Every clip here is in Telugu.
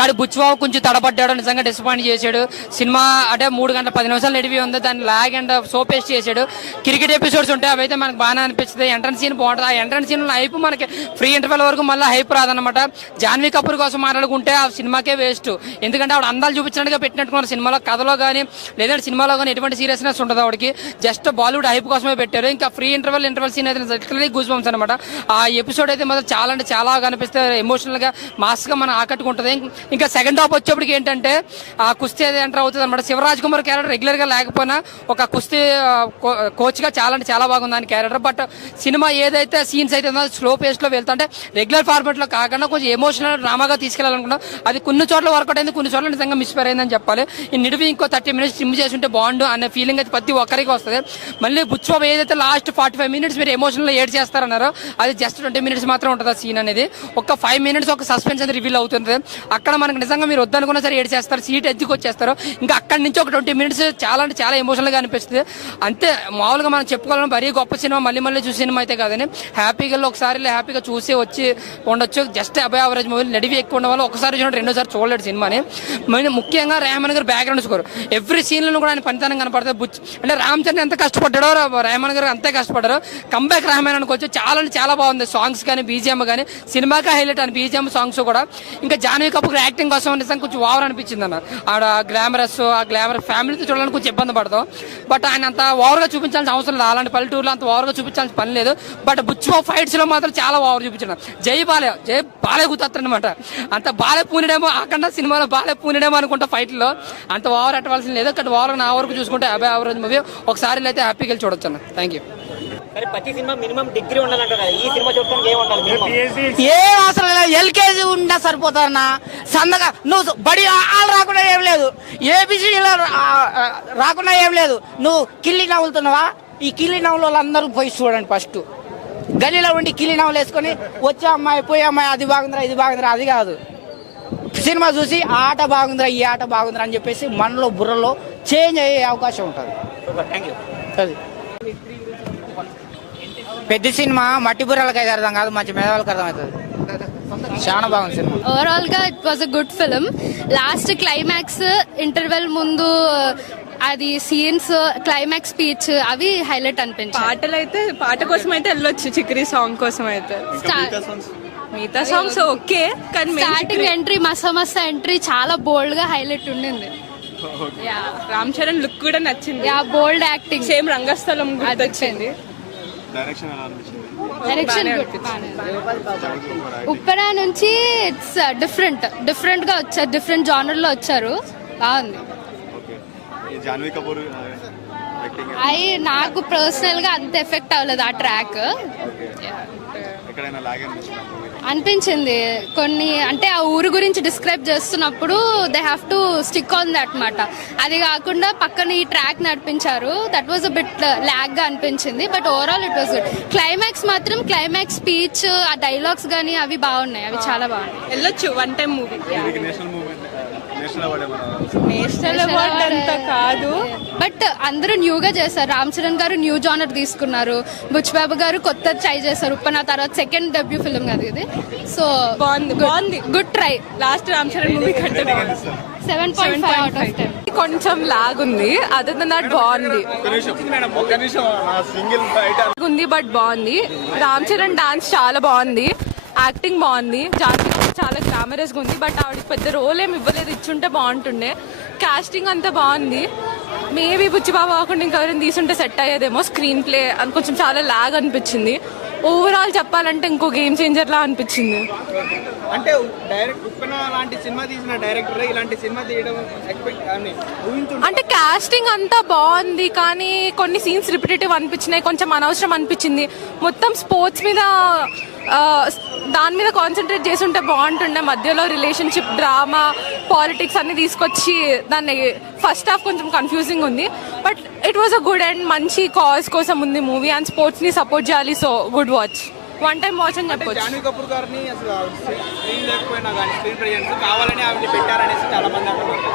కానీ బుచ్చిబాబు కొంచెం తడబడ్డాడు, నిజంగా డిసప్పాయింట్ చేశాడు. సినిమా అంటే 3 గంటల 10 నిమిషాలు నడివి ఉంది, దాన్ని లాగ్ అండ్ సో పేస్ట్ చేశాడు. క్రికెట్ ఎపిసోడ్స్ ఉంటాయి, అవి అయితే మనకు బాగానే అనిపిస్తుంది. ఎంట్రన్స్ సీన్ బాగుంటుంది, ఆ ఎంట్రన్స్ సీన్ హైప్ మనకి ఫ్రీ ఇంటర్వెల్ వరకు మళ్ళీ హైప్ రాదనమాట. జాన్వీ కపూర్ కోసం మాట్లాడుకుంటే ఆ సినిమాకే వేస్ట్, ఎందుకంటే ఆవిడ అందాలు చూపించినట్టుగా పెట్టినట్టుకున్నారు సినిమాలో. కథలో కానీ లేదంటే సినిమాలో కానీ ఎటువంటి సీరియస్నెస్ ఉంటుంది ఆవిడకి, జస్ట్ బాలీవుడ్ హైప్ కోసమే పెట్టారు. ఇంకా ఫ్రీ ఇంటర్వెల్ సీన్ అయితే గూస్ బంప్స్ అనమాట. ఆ ఎపిసోడ్ అయితే మాత్రం చాలా అంటే చాలా కనిపిస్తే ఎమోషనల్ గా మాస్ గా మనం ఆకట్టుకుంటుంది. ఇంకా సెకండ్ హాఫ్ వచ్చేప్పటికి ఏంటంటే ఆ కుస్తీ ఎంటర్ అవుతుంది అనమాట. శివరాజ్ కుమార్ క్యారెక్టర్ రెగ్యులర్ గా లేకపోయినా ఒక కుస్తీ కోచ్ గా చాలా అంటే చాలా బాగుంది ఆయన క్యారెక్టర్. బట్ సినిమా ఏదైతే సీన్స్ అయితే ఉందో స్లో పేస్ లో వెళ్తుంటే రెగ్యులర్ ఫార్మాట్ లో కాకుండా కొంచెం ఎమోషనల్ డ్రామాగా తీసుకెళ్లాలనుకున్నాం. అది కొన్ని చోట్ల వర్కౌట్ అయింది, కొన్ని చోట్ల నిజంగా మిస్ఫైర్ అయిందని చెప్పాలి. ఈ నిడివి ఇంకో 30 మినిట్స్ స్ట్రిమ్ చేసి ఉంటే బాగుండు అనే ఫీలింగ్ అయితే ప్రతి ఒక్కరికి వస్తుంది. మళ్ళీ బుచ్చిబాబు ఏదైతే లాస్ట్ 45 మినిట్స్ మీరు ఎమోషనల్ ఏడ్ చేస్తారన్నారో అది జస్ట్ 20 మినిట్స్ మాత్రం ఉంటుంది ఆ సీన్ అనేది. ఒక 5 మినిట్స్ ఒక సస్పెన్స్ అనేది రివీల్ అవుతుంది. అక్కడ మనకు నిజంగా మీరు వద్దనుకున్నా సరే ఏడ్ చేస్తారు, సీట్ ఎత్తుకు వచ్చేస్తారు. ఇంకా అక్కడి నుంచి ఒక 20 మినిట్స్ చాలా అంటే చాలా ఎమోషనల్ గా అనిపిస్తుంది. అంతే మామూలుగా మనం చెప్పుకోవాలని మరీ గొప్ప సినిమా మళ్ళీ మళ్ళీ చూసే సినిమా అయితే కాదని హ్యాపీగా ఒకసారి హ్యాపీగా చూసి వచ్చి ఉండొచ్చు. జస్ట్ అబౌవ్ యావరేజ్ మూవీ నడివి ఎక్కువ ఉన్న వాళ్ళు ఒకసారి చూడండి, రెండోసారి చూడలేడు సినిమాని. ముఖ్యంగా రెహమాన్ గారు బ్యాక్గ్రౌండ్ స్కోర్ ఎవ్రీ సీన్ లో కూడా ఆయన పనితనం కనపడుతుంది. అంటే రామ్ చరణ్ ఎంత కష్టపడ్డాడో రెహమాన్ గారు అంతే కష్టపడ్డారు. కంబ్యాక్ రెహమాన్ అనుకోవచ్చు, చాలా అంటే చాలా బాగుంది. సాంగ్స్ కానీ బీజిఎం కానీ సినిమాకి హైలైట్ అని బీజిఎం సాంగ్స్ కూడా. ఇంకా జాన్వీ కపూర్ యాక్టింగ్ కోసం నిజంగా కొంచెం ఓవర్ అనిపించింది అన్న. ఆడ గ్లామరస్ ఆ గ్లామర్ ఫ్యామిలీతో చూడడానికి కొంచెం ఇబ్బంది పడతాం. బట్ ఆయన అంత ఓవర్ గా చూపించాల్సిన అవసరం లేదు, అలాంటి పల్లెటూరులో అంత ఓవర్ గా చూపించాల్సిన పని లేదు. బట్ బుచ్చిబాబు ఫైట్స్ లో మాత్రం చాలా ఓవర్ చూపించాడు. జై బాలే గుర్తొస్తారనమాట. అంత బాలే పూనిడేమో ఆకుండా సినిమాలో బాలే పూనిడేమో అనుకుంటా ఫైట్ లో అంత ఓవర్ అట్టవలసిన లేదు. అక్కడ ఓవర్ నా వరకు చూసుకుంటే అబౌవ్ యావరేజ్ మూవీ ఒకసారి అయితే హ్యాపీగా వెళ్ళి చూడొచ్చు అన్న. Thank you. ప్రతి సినిమా మినిమం డిగ్రీ ఉండాలంటారు, ఈ సినిమా చూడటానికి ఏం ఉండాలి? ఏ అవసరం లేదు, ఎల్కేజీ ఉండా సరిపోతారన్నా. సందగా నువ్వు బడి ఆలు రాకుండా ఏం లేదు, ఏబిసిడీలో రాకుండా ఏం లేదు. నువ్వు కిల్లి నవ్వులుతున్నావా? ఈ కిల్లి నవ్వులు వాళ్ళందరూ పోయి చూడండి. ఫస్ట్ గలీలో ఉండి కిల్లి నవ్వులు వేసుకొని వచ్చే అమ్మాయి పోయే అమ్మాయి అది బాగుందిరా ఇది బాగుందిరా అది కాదు. సినిమా చూసి ఆ ఆట బాగుందిరా ఈ ఆట బాగుందిరా అని చెప్పేసి మనలో బుర్రలో చేంజ్ అయ్యే అవకాశం ఉంటుంది. అది పెద్ద సినిమా మట్టి బుర్రలకు అయితే అర్థం కాదు, మంచి మేధావులకు అర్థం అవుతుంది. చాలా బాగుంది సినిమా. ఓవరాల్ గా it was a good film. Last climax interval ముందు అది సీన్స్ క్లైమాక్స్ స్పీచ్ అవి హైలైట్ అనిపించాయి. పాటలు అయితే పాట కోసం అయితే వెళ్ళొచ్చు, చిక్రీ సాంగ్ కోసం అయితే. మిగతా సాంగ్స్ ఓకే, కానీ స్టార్టింగ్ ఎంట్రీ మసా ఎంట్రీ చాలా బోల్డ్ గా హైలైట్ ఉండింది. రామ్ చరణ్ లుక్ కూడా నచ్చింది, బోల్డ్ యాక్టింగ్. సేమ్ రంగస్థలం వచ్చింది. డైరెక్షన్ ఉప్పరా నుంచి ఇట్స్ డిఫరెంట్ గా వచ్చారు, డిఫరెంట్ జానర్ లో వచ్చారు, బాగుంది. అవి నాకు పర్సనల్ గా అంత ఎఫెక్ట్ అవ్వలేదు ఆ ట్రాక్. అనిపించింది కొన్ని అంటే ఆ ఊరు గురించి డిస్క్రైబ్ చేస్తున్నప్పుడు they have to stick on that మాట. అది కాకుండా పక్కన ఈ ట్రాక్ నడిపించారు, that was a bit lag గా అనిపించింది. But overall it was good. Climax మాత్రం క్లైమాక్స్ స్పీచ్ ఆ డైలాగ్స్ గానీ అవి బాగున్నాయి, అవి చాలా బాగున్నాయి. వెళ్ళొచ్చు one time movie. National award అంతా కాదు, బట్ అందరూ న్యూగా చేశారు. రామ్ చరణ్ గారు న్యూ జానర్ తీసుకున్నారు, బుచ్చిబాబు గారు కొత్త ట్రై చేశారు. ఉప్పన తర్వాత సెకండ్ డెబ్యూ ఫిల్మ్ కదా ఇది. సో బాగుంది, good try. Last Ram Charan movie కంటే 7.5 out of 10. కొంచెం లాగ్ ఉంది, అదర్ దెన్ దట్ బాగుంది. ఉంది బట్ బాగుంది. రామ్ చరణ్ డాన్స్ చాలా బాగుంది, యాక్టింగ్ బాగుంది. జాన్వీ చాలా గ్లామరస్ గా ఉంది, బట్ ఆవిడకి పెద్ద రోల్ ఏమి ఇవ్వలేదు, ఇచ్చుంటే బాగుంటుండే. కాస్టింగ్ అంతా బాగుంది. మేబీ బుచ్చిబాబు కాకుండా ఇంకెవరైనా తీసుంటే సెట్ అయ్యేదేమో. స్క్రీన్ ప్లే అని కొంచెం చాలా లాగ్ అనిపించింది. ఓవరాల్ చెప్పాలంటే ఇంకో గేమ్ చేంజర్ లా అనిపించింది. అంటే డైరెక్ట్ ఉప్పెన లాంటి సినిమా తీసిన డైరెక్టర్ ఇలాంటి సినిమా తీయడం అంటే కాస్టింగ్ అంతా బాగుంది, కానీ కొన్ని సీన్స్ రిపిటేటివ్ అనిపించినాయి, కొంచెం అనవసరం అనిపించింది. మొత్తం స్పోర్ట్స్ మీద దాని మీద కాన్సన్ట్రేట్ చేసి ఉంటే బాగుంటుండే. మధ్యలో రిలేషన్షిప్ డ్రామా పాలిటిక్స్ అన్ని తీసుకొచ్చి దాన్ని ఫస్ట్ హాఫ్ కొంచెం కన్ఫ్యూజింగ్ ఉంది. But it was a good and మంచి కాజ్ కోసం ఉంది మూవీ, అండ్ స్పోర్ట్స్ ని సపోర్ట్ చేయాలి. So good watch, one time watch అని చెప్పొచ్చు. జాన్వీ కపూర్ గారిని అసలు స్క్రీన్ లేకపోయినా కానీ స్క్రీన్ ప్రెజెన్స్ కావాలని ఆవిడ పెట్టారనేసి చాలా మంది అంటున్నారు.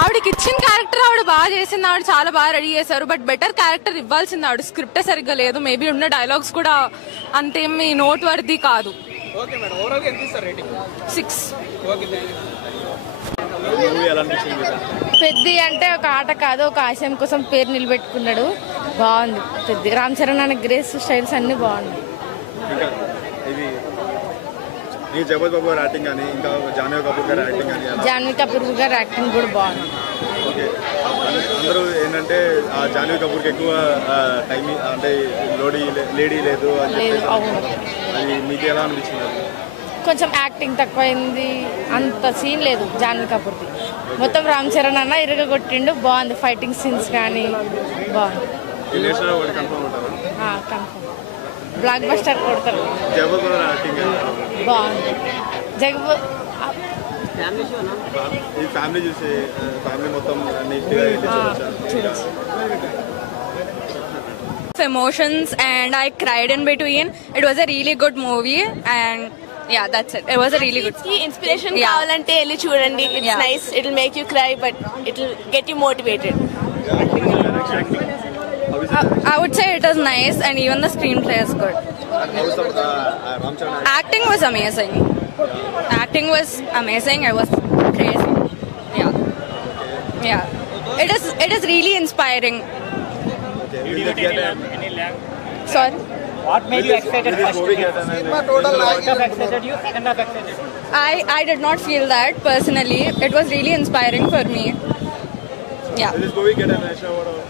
ఆవిడకి ఇచ్చిన క్యారెక్టర్ ఆవిడ బాగా చేసింది, ఆవిడ చాలా బాగా రెడీ చేశారు. బట్ బెటర్ క్యారెక్టర్ ఇవ్వాల్సింది, ఆవిడ స్క్రిప్టే సరిగ్గా లేదు. మేబీ ఉన్న డైలాగ్స్ కూడా అంతేమి నోట్ వర్ది కాదు. 6 ఓకే, మూవీ ఎలా అనిపించింది? పెద్ది అంటే ఒక ఆట కాదు, ఒక ఆశయం కోసం పేరు నిలబెట్టుకున్నాడు. బాగుంది పెద్ది. రామ్ చరణ్ అనే గ్రేస్ స్టైల్స్ అన్ని బాగున్నాయి. ఇంకా ఇది ఈ జగపతి బాబు గారి యాక్టింగ్ కానీ ఇంకా జాహ్నవి కపూర్ గారి యాక్టింగ్ కానీ జాన్వీ కపూర్ గారి యాక్టింగ్ కూడా బాగుంది. ఓకే, అందరూ ఏంటంటే ఆ జాహ్నవి కపూర్కి ఎక్కువ టైం అంటే లేడీ లేదు అని లేదు, చెప్పేసి అవును. అది మీకు ఎలా అనిపించింది? కొంచెం యాక్టింగ్ తక్కువైంది, అంత సీన్ లేదు జాన్వీ కపూర్కి. మొత్తం రామ్ చరణ్ అన్న ఇరగొట్టిండు. బాగుంది, ఫైటింగ్ సీన్స్ కానీ బాగుంది. ఈ నేషనల్ అవార్డు కన్ఫర్మ్ ఉంటారా? కన్ఫర్మ్ బ్లాక్ బస్టర్ కొడతారు. జగపతి బాబు గారి యాక్టింగ్ బాగుంది. ఈ ఫ్యామిలీ చూసి ఫ్యామిలీ మొత్తం నీట్గా చూడొచ్చు. emotions and I cried in between. It was a really good movie and yeah, that's it. It was a really good. Inspiration Yeah. కావాలంటే వెళ్ళి చూడండి. It's Yeah. Nice. It will make you cry but it will get you motivated. I would say it is nice and even the screenplay is good. Ram Charan Acting was amazing. Acting was amazing. It was crazy. Yeah. Yeah. It is really inspiring. Sorry. What made you excited first? I did not feel that personally. It was really inspiring for me. Yeah. This movie get a national award?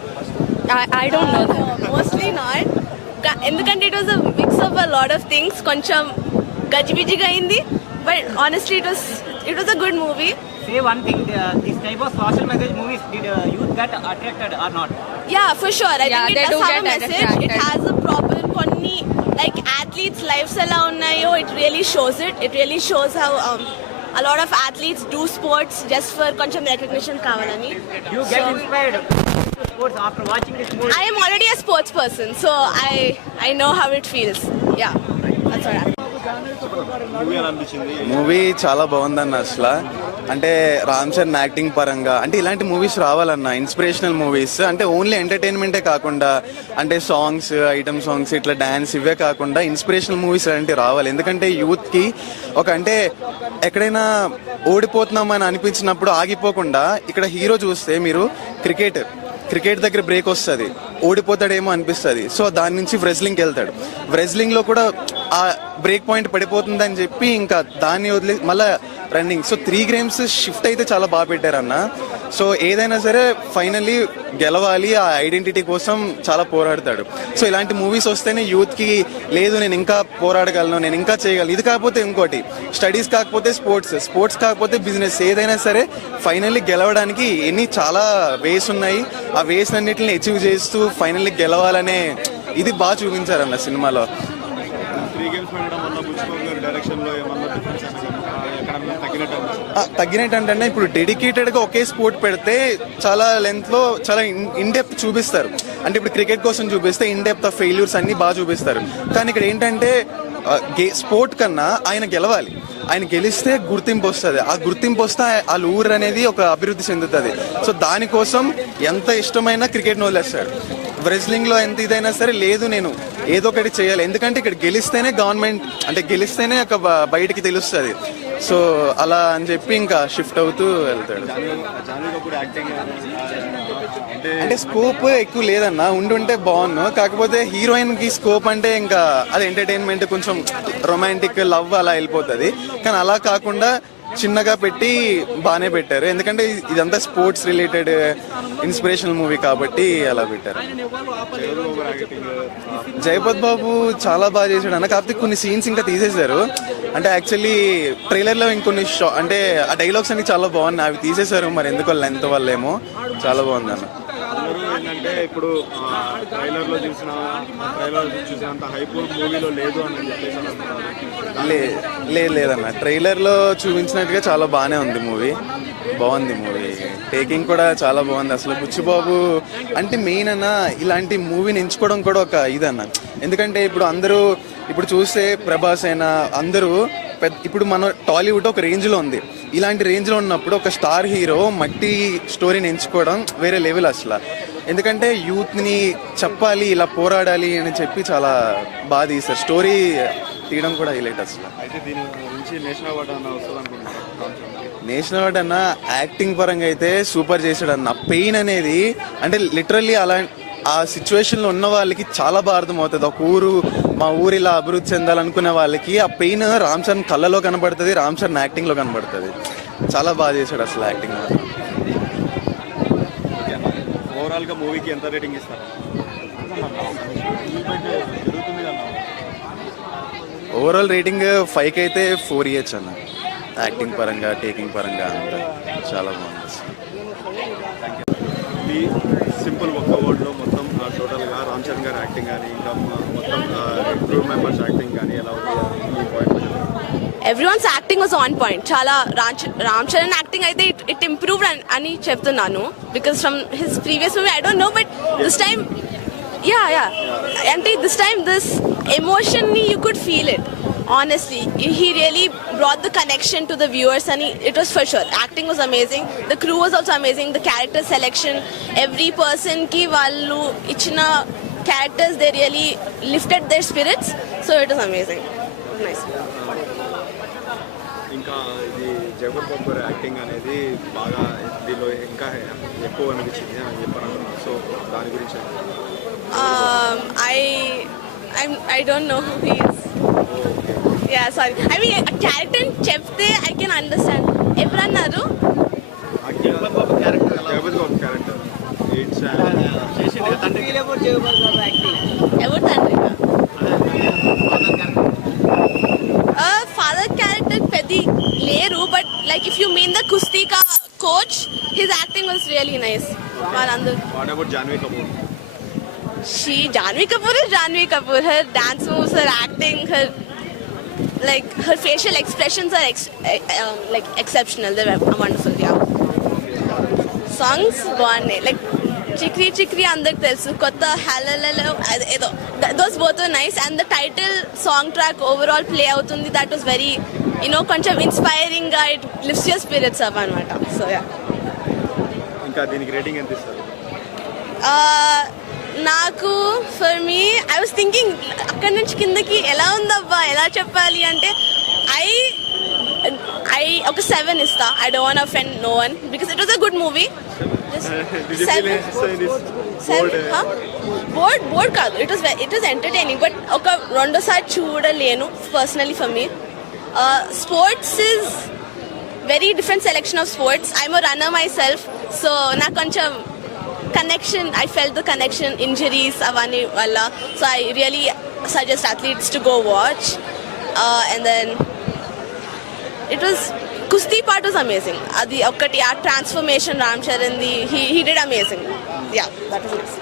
I don't know that. Mostly not, ఎందుకంటే it was a mix of a lot of things. కొంచెం గజిబిజిగా అయింది but honestly it was a good movie. Say one thing, this type of social message movies, did youth get attracted or not? Yeah for sure. I Yeah, think they it do does have get a message. attracted. It has a problem. కొన్ని లైక్ athletes లైఫ్స్ ఎలా ఉన్నాయో it really shows it. It really shows how a lot of athletes do sports just for కొంచెం recognition కావాలని. You get inspired to sports after watching this movie? I am already a sports person, so I know how it feels. Yeah, that's what happened. Movie ఎలా అనిపించింది? మూవీ చాలా బాగుందన్న. అసలు అంటే రామ్ చరణ్ యాక్టింగ్ పరంగా అంటే ఇలాంటి మూవీస్ రావాలన్న, ఇన్స్పిరేషనల్ మూవీస్. అంటే ఓన్లీ ఎంటర్టైన్మెంటే కాకుండా అంటే సాంగ్స్, ఐటమ్ సాంగ్స్, ఇట్లా డాన్స్ ఇవే కాకుండా ఇన్స్పిరేషనల్ మూవీస్ అలాంటివి రావాలి. ఎందుకంటే యూత్కి ఒక అంటే ఎక్కడైనా ఓడిపోతున్నామని అనిపించినప్పుడు ఆగిపోకుండా ఇక్కడ హీరో చూస్తే మీరు క్రికెట్ దగ్గర బ్రేక్ వస్తుంది, ఓడిపోతాడేమో అనిపిస్తుంది. సో దాని నుంచి రెజ్లింగ్కి వెళ్తాడు. రెజ్లింగ్లో కూడా ఆ బ్రేక్ పాయింట్ పడిపోతుందని చెప్పి ఇంకా దాన్ని వదిలి మళ్ళీ రన్నింగ్. సో 3 గేమ్స్ షిఫ్ట్ అయితే చాలా బాగా పెట్టారన్న. సో ఏదైనా సరే ఫైనల్లీ గెలవాలి, ఆ ఐడెంటిటీ కోసం చాలా పోరాడతాడు. సో ఇలాంటి మూవీస్ వస్తేనే యూత్కి లేదు నేను ఇంకా పోరాడగలను, నేను ఇంకా చేయగలను. ఇది కాకపోతే ఇంకోటి, స్టడీస్ కాకపోతే స్పోర్ట్స్ కాకపోతే బిజినెస్, ఏదైనా సరే ఫైనల్లీ గెలవడానికి చాలా వేస్ ఉన్నాయి. ఆ వేస్ అన్నిటిని అచీవ్ చేస్తూ ఫైనల్లీ గెలవాలనే ఇది బాగా చూపించారన్న సినిమాలో. 3 గేమ్స్ పెట్టడం వల్ల బుచ్చిబాబు గారి డైరెక్షన్లో ఏమన్నా డిఫరెన్స్ ఎక్కడ తగ్గినట్టు అంటే ఇప్పుడు డెడికేటెడ్ గా ఒకే స్పోర్ట్ పెడితే చాలా లెంత్ లో చాలా ఇన్ డెప్త్ చూపిస్తారు. అంటే ఇప్పుడు క్రికెట్ కోసం చూపిస్తే ఇన్ డెప్త్ ఆఫ్ ఫెయిల్యూర్స్ అన్ని బాగా చూపిస్తారు. కానీ ఇక్కడ ఏంటంటే స్పోర్ట్ కన్నా ఆయన గెలవాలి, ఆయన గెలిస్తే గుర్తింపు వస్తుంది. ఆ గుర్తింపు వస్తే ఆ ఊరు అనేది ఒక అభివృద్ధి చెందుతుంది. సో దానికోసం ఎంత ఇష్టమైనా క్రికెట్ని వదిలేస్తాడు. రెజ్లింగ్ లో ఎంత ఇదైనా సరే లేదు నేను ఏదో ఒకటి చేయాలి, ఎందుకంటే ఇక్కడ గెలిస్తేనే గవర్నమెంట్ అంటే గెలిస్తేనే ఒక బయటికి తెలుస్తుంది. సో అలా అని చెప్పి ఇంకా షిఫ్ట్ అవుతూ వెళ్తాడు. జాహ్నవి కపూర్ యాక్టింగ్ అంటే స్కోప్ ఎక్కువ లేదన్న, ఉండుంటే బాగున్నాను. కాకపోతే హీరోయిన్ కి స్కోప్ అంటే ఇంకా అది ఎంటర్టైన్మెంట్, కొంచెం రొమాంటిక్ లవ్ అలా వెళ్ళిపోతుంది. కానీ అలా కాకుండా చిన్నగా పెట్టి బాగానే పెట్టారు. ఎందుకంటే ఇదంతా స్పోర్ట్స్ రిలేటెడ్ ఇన్స్పిరేషనల్ మూవీ కాబట్టి అలా పెట్టారు. జయపద్ బాబు చాలా బాగా చేశాడు అన్న. కాకపోతే కొన్ని సీన్స్ ఇంకా తీసేశారు. అంటే యాక్చువల్లీ ట్రైలర్ లో ఇంకొన్ని అంటే ఆ డైలాగ్స్ అన్ని చాలా బాగున్నాయి, అవి తీసేశారు. మరి ఎందుకో లెంత్ వల్ల ఏమో. చాలా బాగుంది అన్న. ఏంటంటే ఇప్పుడు ట్రైలర్ చూసినంత హైప్ మూవీలో లేదు అని చెప్పేసి లేదన్న, ట్రైలర్ లో చూపించినట్టుగా చాలా బాగానే ఉంది మూవీ. బాగుంది మూవీ, టేకింగ్ కూడా చాలా బాగుంది. అసలు బుచ్చిబాబు అంటే మెయిన్ అన్న ఇలాంటి మూవీని ఎంచుకోవడం కూడా ఒక ఇదన్న. ఎందుకంటే ఇప్పుడు అందరూ ఇప్పుడు చూస్తే ప్రభాస్ అయినా అందరూ ఇప్పుడు మన టాలీవుడ్ ఒక రేంజ్ లో ఉంది. ఇలాంటి రేంజ్ లో ఉన్నప్పుడు ఒక స్టార్ హీరో మట్టి స్టోరీని ఎంచుకోవడం వేరే లెవెల్ అసలు. ఎందుకంటే యూత్ ని చెప్పాలి, ఇలా పోరాడాలి అని చెప్పి చాలా బాగా తీస్తారు. స్టోరీ తీయడం కూడా హైలైట్ అసలు. అయితే దీని నుంచి నేషనల్ అవార్డు అన్న వస్తుంది అనుకుంటున్నాను. నేషనల్ అవార్డు అన్న యాక్టింగ్ పరంగా అయితే సూపర్ చేశాడు అన్న. పెయిన్ అనేది అంటే లిటరల్లీ అలా ఆ సిచ్యువేషన్ లో ఉన్న వాళ్ళకి చాలా బాగా అర్థమవుతుంది. ఒక ఊరు, మా ఊరు ఇలా అభివృద్ధి చెందాలనుకునే వాళ్ళకి ఆ పెయిన్ రామ్ చరణ్ కళ్ళలో కనబడుతుంది, రామ్ చరణ్ యాక్టింగ్ లో కనబడుతుంది. చాలా బాగా చేశాడు అసలు యాక్టింగ్. ఓవరాల్ గా మూవీకి ఎంత రేటింగ్ ఇస్తారు? ఓవరాల్ రేటింగ్ 5 కి అయితే 4 ఇయచ్చు అన్న. యాక్టింగ్ పరంగా, టేకింగ్ పరంగా అంతా చాలా బాగుంది. ఈ సింపుల్ ఒక్క వర్డ్లో మొత్తం టోటల్గా రామ్ చరణ్ గారి యాక్టింగ్ కానీ ఇంకా మొత్తం క్రూ మెంబర్స్ యాక్టింగ్ కానీ ఎలా ఉంది ఈ point? Everyone's acting was on point. Chala Ram Charan acting I think it improved ani cheptunnanu because from his previous movie I don't know, but this time and this time this emotion you could feel it. Honestly, he really brought the connection to the viewers and it was for sure. Acting was amazing. The crew was also amazing. The character selection, every person ki vallu ichina characters, they really lifted their spirits. So it was amazing. It was nice. ఇంకా ఇది జగపతి బాబు గారి యాక్టింగ్ అనేది బాగా దీనిలో ఇంకా ఎక్కువ అనిపించింది అని చెప్పారంటున్నారు. సో దాని గురించి I don't know who he is. Yeah, sorry. I mean, a character చెప్తే I can understand. ఎవరన్నారు? జగపతి బాబు క్యారెక్టర్ ఇట్స్ చేసింది తండ్రి ఎవరు తండ్రి? Father character పెద్ద లేరు, but like if you mean the కుస్తీ ka coach, his acting was really nice. వాళ్ళందరూ. What about Janhvi Kapoor? Janhvi Kapoor is Janhvi Kapoor. Her dance moves, her acting, her facial expressions are like exceptional. They're wonderful. Yeah. Songs బాగున్నాయి. Like Chikri Chikri అందరికి తెలుసు. కొత్త హలో ఏదో those both were nice, and the title song track overall play అవుతుంది. That was very కొంచెం inspiring గా it lifts your spirits up అన్నమాట. So yeah. ఇంకా దీనికి రేటింగ్ ఎంత ఇస్తారు? నాకు for me I was thinking అక్కడి నుంచి కిందకి ఎలా ఉందబ్బా, ఎలా చెప్పాలి అంటే ఐ ఒక 7 ఇస్తా. I don't want offend no one because it was a good movie. Bored కాదు, ఇట్ వాస్ ఎంటర్టైనింగ్, బట్ ఒక రెండోసారి చూడలేను personally for me. Sports is very different selection of sports. I'm a runner myself, so నాకు కొంచెం connection, I felt the connection, injuries avani valla, so I really suggest athletes to go watch. And then it was kusti part was amazing. Adi okkati transformation Ram Charan, he did amazing. Yeah, that was nice.